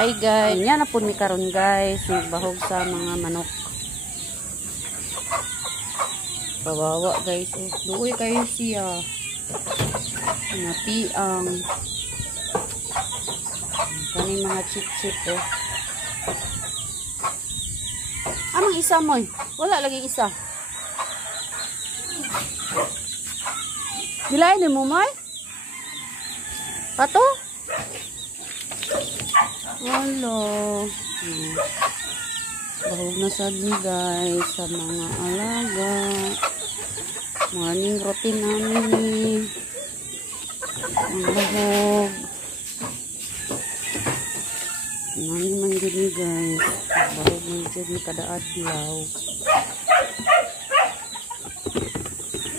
Hi guys, nya na po ni karon guys, nagbahog sa mga manok. Kawawa guys, duoy kayo siya. Napiang. Kani mga chip-chip oh. Anong isa mo? Wala lagi isa. Gilain mo mo? Pato? Wala. Bahog na sad ni guys sa mga alaga. Morning routine namin ni. Ang bahog. Morning man gini guys. Bahog man gini kada adlaw.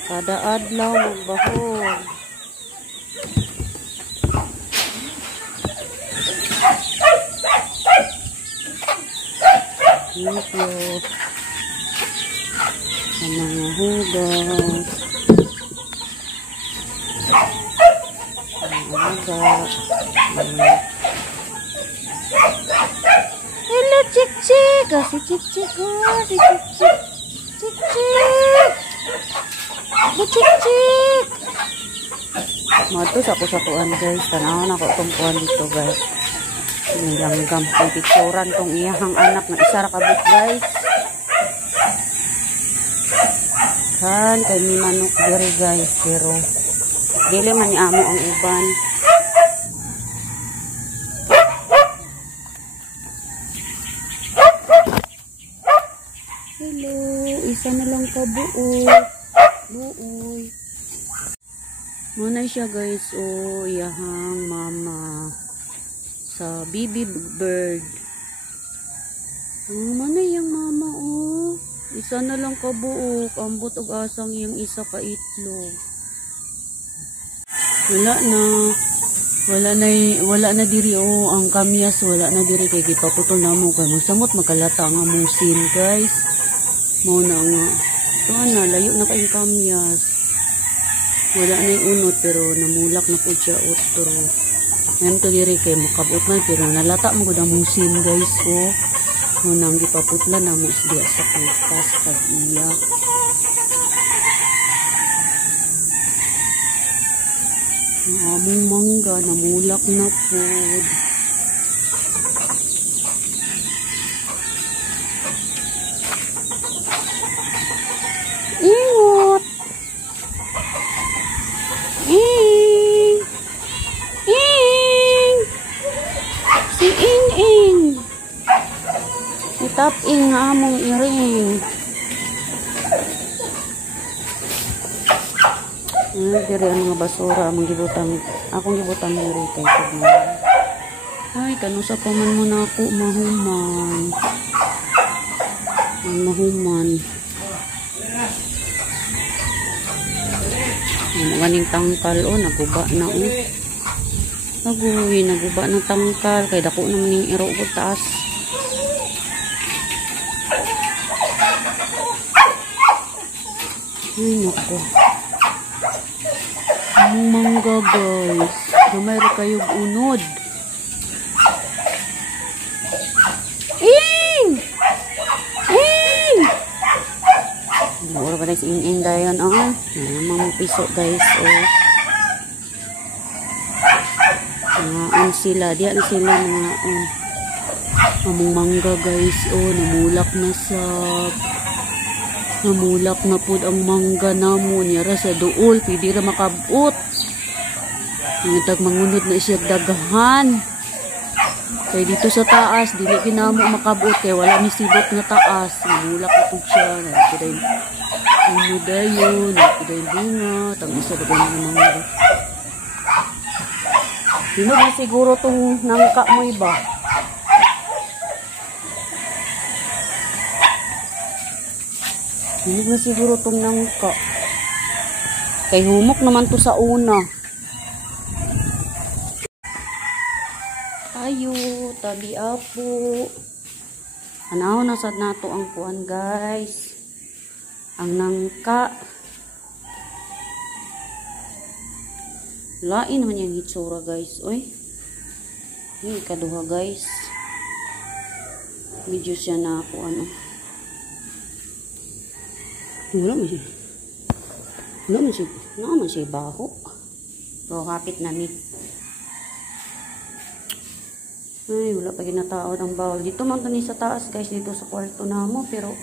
Kada adlaw magbahog. Thank you sa mga hugas, hello Chik-Chik, si Chik-Chik si Chik-Chik, Chik-Chik bu Chik-Chik mato sa kusatuan guys, tanawan ako itong kuhan dito guys. Nilanggam kung picturan tong iyahang anak na isa ra kabuk guys. Kan kay mi manok diri guys, pero dili man ni amo ang uban. Hello, isa na lang kabuo. Buoy. Muna siya guys, oh iyahang mama. Sa baby bird. Mana yung mama oh. Isa na lang kabuok. Ambot og asang yung isa ka itlog. Wala na diri oh. Ang kamyas wala na diri kay gipaputo na mo kay mosamot makalata nga musin guys. Mo na nga. So na layo na kay kamyas. Wala na yung unot pero namulak na pud siya otro. Ngayon to diri kay makabot na pero nalata mo gud ang musin guys oh. Nang gipaputla na mo diya sa kultas kag iya. Among mangga namulak na pod. Ingot. Taping nga among iring. Diri ang mga basura among gibutan. Akong gibutan diri kay tubig. Ay kanusa pa man mo na ako mahuman. Ang mahuman. Ang ganing tangkal o naguba na o. Agoy naguba ng tangkal kay dako naman yung iro ko taas. Ay, naku. Ang mangga, guys. Gamay rin kayong unod. Ing! Ing! Buwara ba na si Ing-Ing dayon, oh. Mga piso, guys, oh. Mga sila. Diyan na sila, mga, among mangga, guys, oh. Namulak na sa... Namulak na po ang mangga namon. Yara sa duol. Pwede ra makabot. Nagtag mangunod na siya dagahan. Kaya dito sa taas, dili kinamo makabot. Kaya wala ni sibot na taas. Namulak na po siya. Nagkiday dayon. Nagkiday bunga. Tang isa ba ng mangga. Hinog na siguro itong nangka mo iba. Hinog na siguro itong nangka. Kay humok naman to sa una. Ayo, tabi apo. Anaw na sad nato ang kuan guys. Ang nangka. Lain naman yung hitsura guys. Oy. Yung ikaduha guys. Medyo siya na ako ano. Wala man siya. Wala man siya. Naman siya baho. So, kapit na ni. Ay, wala pa ginataod ang bawal. Dito man to ni sa taas guys. Dito sa kwarto na mo. Pero,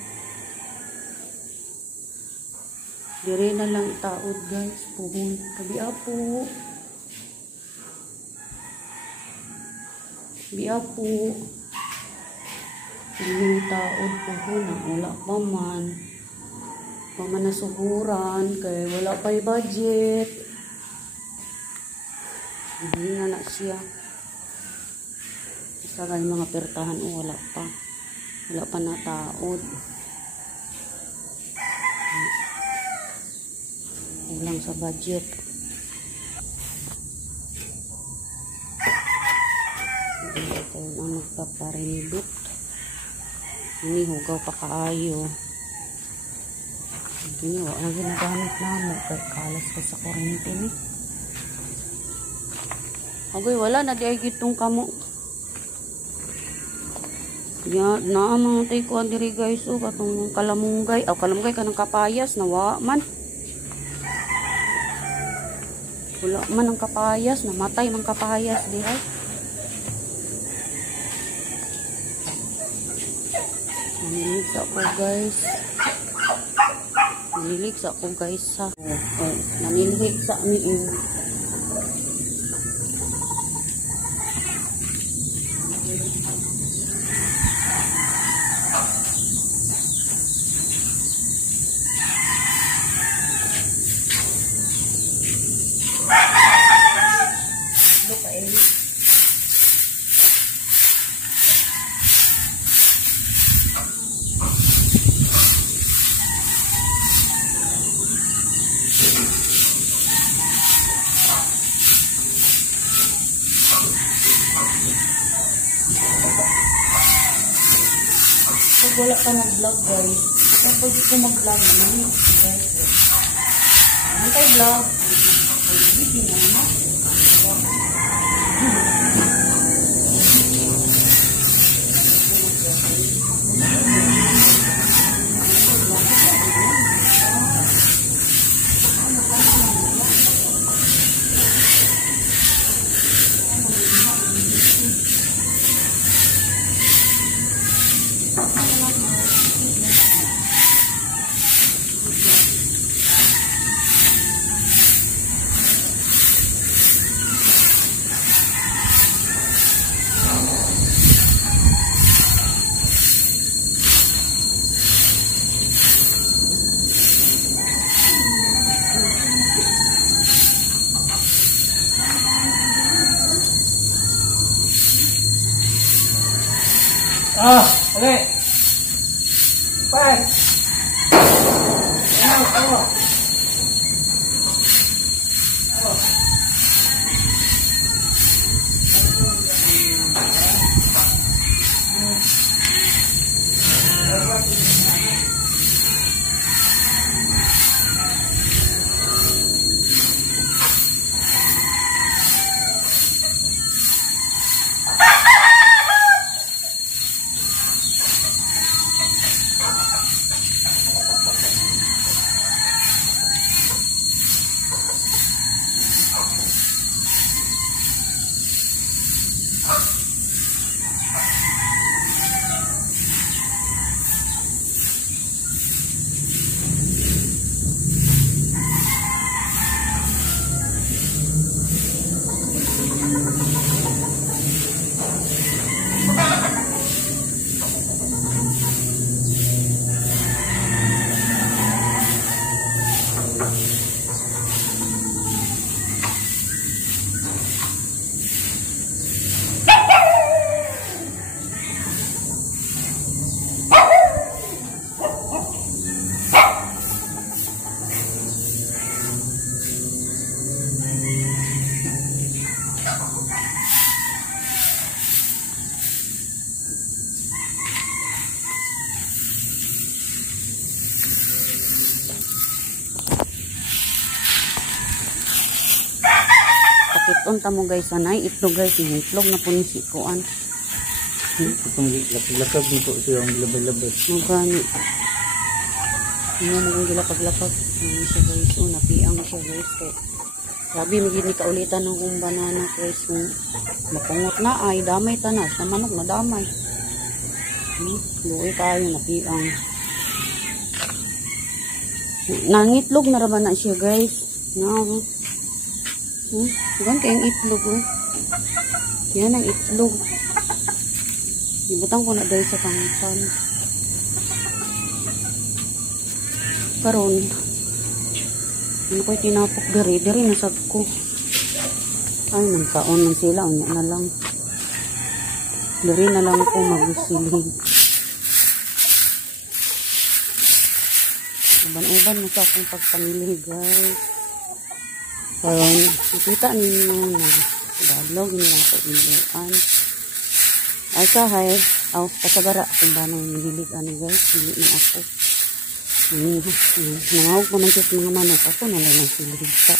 dire na lang itaod guys. Puhon. Kabiapo. Kabiapo. Hindi taod puhon. Wala pa man. Nasuhuran kay wala pa yung budget. Hindi na siya. Basta kay mga pertahan wala pa. Wala pa na taod. Kulang sa budget. Hindi ito ang magpaparinibot. Ini hugaw pa kaayo. Hindi, wala ginagamit namin. Kalas ko sa kurente ni. Agoy, wala na di ay gitong kamo. Yan, naamang tayo ko ang diri guys. O, katong kalamunggay. O, kalamunggay ka ng kapayas. Nawa man. Wala man ang kapayas. Namatay man kapayas. Di ay. Nanilig ako guys. Nanilig sa ako guys ha. Nanilig sa amin. Pag wala ka mag-vlog guys, kapag ito mag-vlog naman guys, ano tayo vlog? Video na naman. Okay. Bye. Unta mo guys, sanay itlog guys, itlog na po ni sikuan. Itong lakag nito siya ang labay-labay. Magkano? Ano mo gilapag-lapag? Ano siya guys? O, napiang siya guys. Kaya, sabi, magiging kaulitan ng kong banana guys. Kung mapungot na ay, damay tanas. Sa manok na damay. Luoy tayo, napiang. Nangitlog na raman na siya guys. No. Gan kayong itlog oh. Yan ang itlog. Ibutang ko na guys sa pangpan. Karon. Ano ko'y tinapok diri nasag ko. Ay, nang taon man sila. Unya na lang. Diri na lang ko magsilig. Uban-uban mo sa akong pagpamili guys. Karon, nakita ninyo na dadlog nilang ko biluan. Ay sahay, kasagara kung ba nang nililigan guys, hindi na ako. Namahog pa man siya sa mga manok ako, nalay ng silihigsa.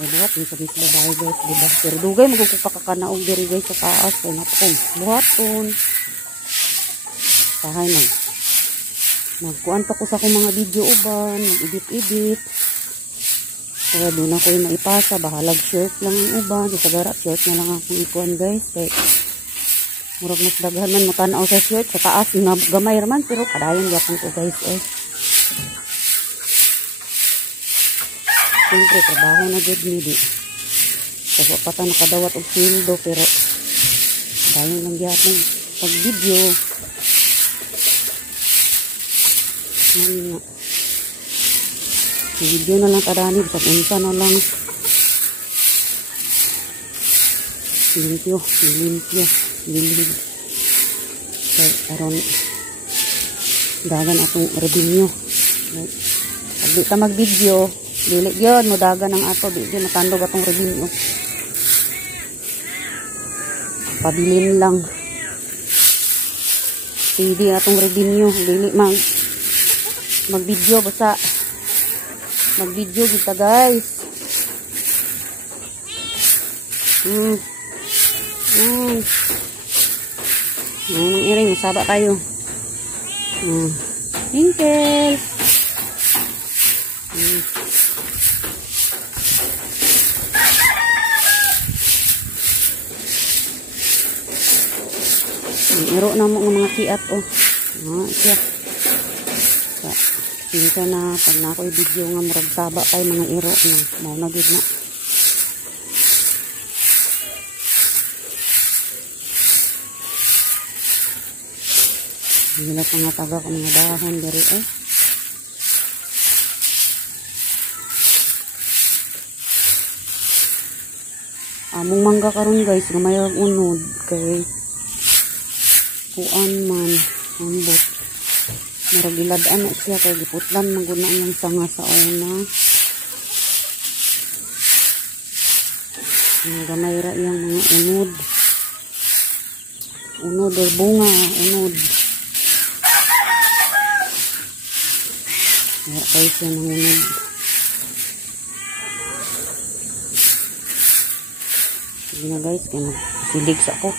Ay buhat, yung sabi sila dahil guys, diba? Pero dugay, magkukupakakanaog diri guys sa taas, kaya napong buhaton. Sahay nagkuan pa ko sa akong mga video uban, nag-edit-edit. Kaya doon ako yung maipasa, bahalag shirt lang ang uban, kasagara shirt na lang akong ikuan guys, kaya murag mas daghan man matanaw sa shirt sa taas yung gamay raman pero kadayon yapon ko guys eh. Siyempre trabaho na good ni di. Kasi pata nakadawat og sildo pero kadayon lang yapon pag video. Nga. Video na lang kadani sa unsa na lang. Limpyo. Limpyo. Okay, karon dagan atong revenue. Right. Pag di ka mag-video, dili yun, mo dagan ang ato, di yun, matandog atong revenue. Pabilin lang. Hindi atong revenue, dili mag-video, basta mag-video kita guys. Nang iring, masaba tayo. Twinkle. Iro na mo ng mga kiat oh. Siya. Pinsa na pag na ako i-video nga murag saba kay mga iro na. Mao na gid na. Hila pa nga taga ko mga dahon dari eh. Among mangga karon guys, gamay ang unod kay kuan man ambot. Murag giladaan na siya kay giputlan man gud na ang sanga sa una. Mga gamay ra iyang mga unod. Unod or bunga, unod. Kaya kayo siya nangunod. Sige na guys, kaya nagsilig sa ako.